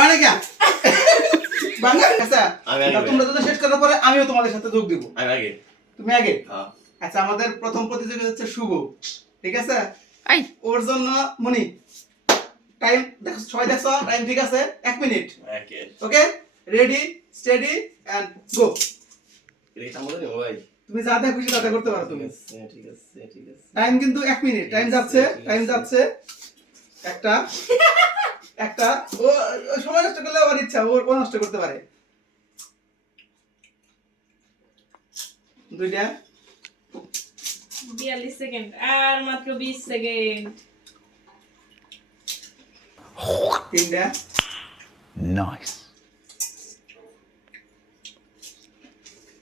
মানে কি বাংলা আচ্ছা তোমরা তো শেষ করার পরে আমিও তোমাদের সাথে যোগ দিব। আমি আগে। তুমি আগে? আচ্ছা আমাদের প্রথম প্রতিযোগী হচ্ছে শুভ, ঠিক আছে? ওর জন্য মনি টাইম দেখো, সবাই দেখছো টাইম ঠিক আছে? 1 minute. Okay, ready steady and go. এটা আমাদের নেব ভাই। তুমি যা দেখো খুশি তাতে করতে পারো তুমি। ঠিক আছে ঠিক আছে। টাইম কিন্তু 1 মিনিট। টাইম যাচ্ছে একটা ও সময় নষ্ট করলে ওর ইচ্ছা, ও নষ্ট করতে পারে। দুইটা 42 সেকেন্ড আর মাত্র 20 সেকেন্ড। তিনটা নাইস।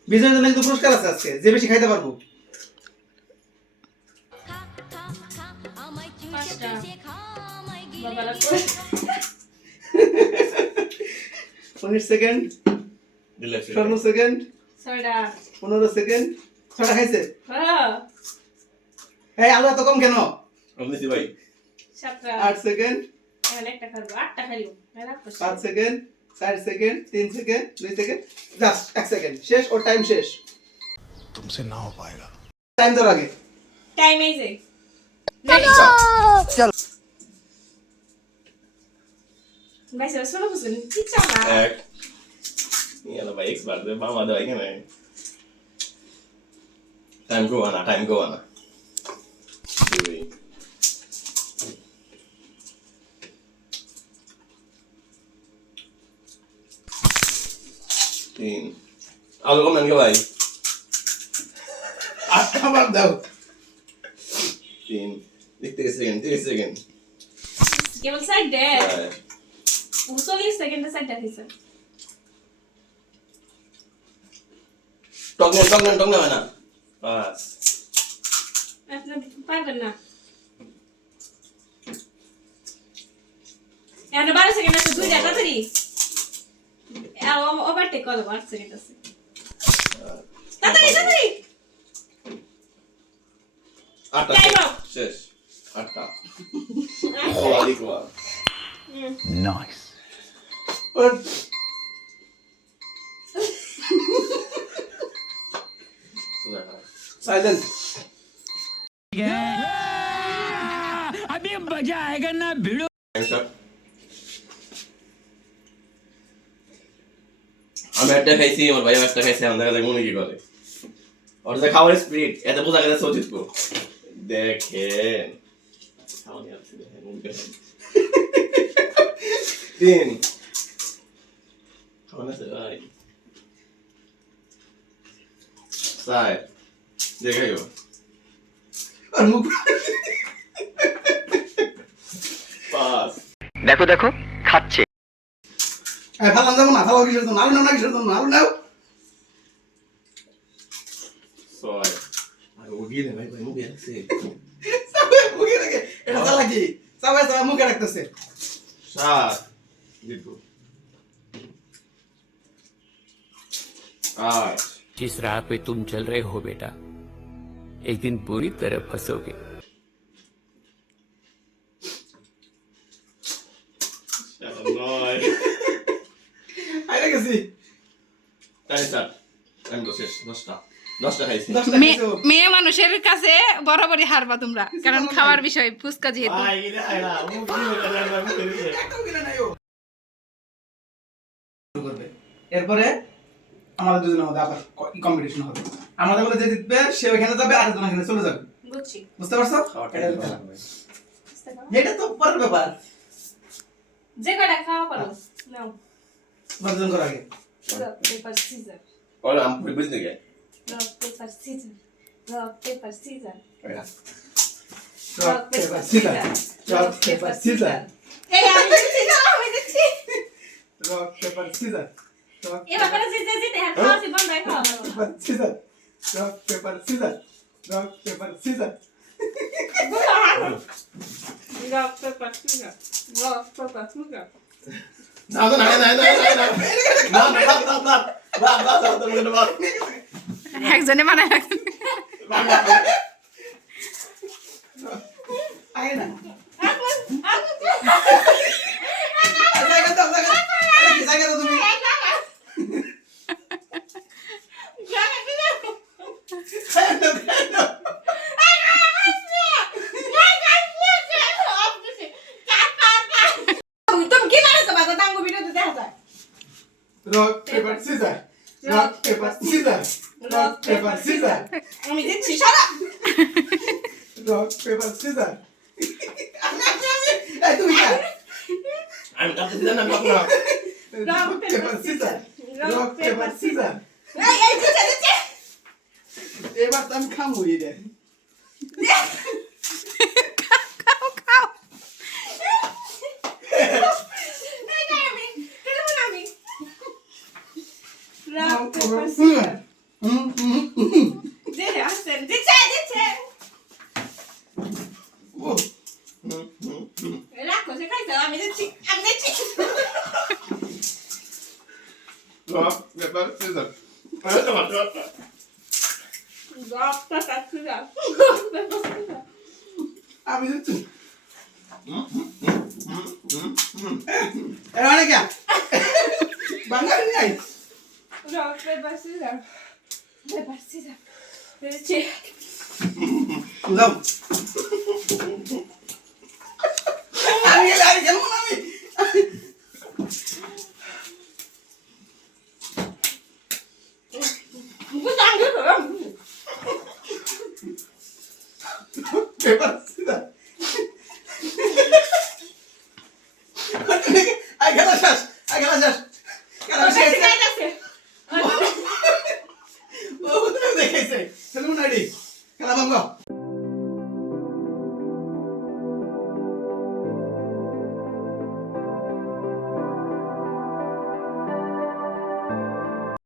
বিজয়ের জন্য কিন্তু পুরস্কার আছে আজকে, যে বেশি খাইতে পারবো। পাঁচটা বাবারা করে 19 সেকেন্ড, দিলে 16 সেকেন্ড, ছয়টা 15 সেকেন্ড। ছটা খাইছে? হ্যাঁ এই আলু এত কম কেন? আমি দিছি ভাই। সাতটা 8 সেকেন্ড, এখন একটা খাবো, আটটা খাইলো 5 second, 4 second, 3 second, 2 second, just 1 second শেষ। ওর টাইম শেষ। तुमसे ना हो पाएगा। টাইম ধর আগে। টাইম এই যে चल ভাই স্যার শুনো বুঝুন কি চালা এক ইয়ালা ভাই এক্সপার্ট দে মামা দাও এখানে। টাইম গো আনা। দুই তিন আলু কম নেন ভাই। আবার দাও। 3 30 সেকেন্ড 30 সেকেন্ড। কেবল সাইড দে চার, 40 সেকেন্ডে সাইডটা দিছে টক নেন হয় না। 5 আপনি পারবেন না এখন 12 সেকেন্ড আছে, দুইটা তাড়াতাড়ি ওভারটেক করো। 8 সেকেন্ড আছে, তাড়াতাড়ি 8টা Time out. শেষ 8টা খোলা দিকবা। नाइस। সাইলেন্ট। अभी मजा आएगा ना भिड़ो। আমি একটা খাইছি, আমার ভাই একটা খাইছে, আমার দেখা যায় মনে কি করে। ওর যে খাওয়ার স্পিরিট এত বোঝা গেছে অজিত কো। দেখেন খাওয়ানি আছে দেখেন মুখ দেখেন। 3 খাওয়ান আছে ভাই। 4 দেখাইও আর মুখ 5 देखो देखो खाচ্ছে। এই ফালাম যাব না, ফালাও কিসের জন্য? আলু নাও না কিসের জন্য? আলু নাও। 6 আর ও গিয়ে ভাই মুখে আছে। সাবে মুখে রাখে। এটা চালা কি? সাবে মুখে রাখতেছে। 7 দেখো 8 जिस राह पे तुम चल रहे हो बेटा, एक दिन बुरी तरह फंसोगे। নয় আইরা গেছি। টাইম তো শেষ 10টা খাইছি। 10টা খাইছো। মেয়ে মানুষের কাছে বরাবরই হারবা তোমরা, কারণ খাওয়ার বিষয় ফুচকা যেহেতু। ভাই এটা আইলা মুখ দিয়ে এটা মুখে দিছে। একদম কিনা নাই ও। করবে। এরপরে আমাদের দুজনের মধ্যে আবার কম্পিটিশন হবে। আমাদের মধ্যে যে জিতবে সে ওখানে যাবে, আর একজন এখানে চলে যাবে। বুঝছি বুঝতে পারছো? এটা হলো খেলা। এটা তো পরের ব্যাপার। যে কটা খাওয়া পারো নাও। বর্জন করার আগে। রক পেপার সিজার, ওরা আম বুঝতে গে rock paper scissor, rock paper scissor, rock paper scissor, rock paper scissor, এই আমি দিচ্ছি রক পেপার সিজার, রক এবার করে জিতে জিতে হাত খাওয়াছি বন্ধ হয় খাওয়া দাওয়া। Paper scissor, rock paper scissor, rock paper scissor. Rock paper scissor, rock paper caesar. না একজনে বানায় রাখেন। আগে না। Rock paper scissor rock paper scissor rock paper caesar আমি দিচ্ছি সারা রক পেপার সিজার এই তুমি কা আমি কাছে দিলাম না আপনারা rock paper scissor rock paper scissor এই দিচ্ছি এবার তো আমি খামু এটা খাও খাও রক পেপার সিজার ও রক পেপার সিজার আমি দিচ্ছি এরা মানে क्या বাঙালি নাই দাও আমি আর কেন আমি পেপার সিজার আই খেলা শেষ খেলা শেষ ও তুমি দেখাইছে খেলুন আইডি খেলা ভাঙো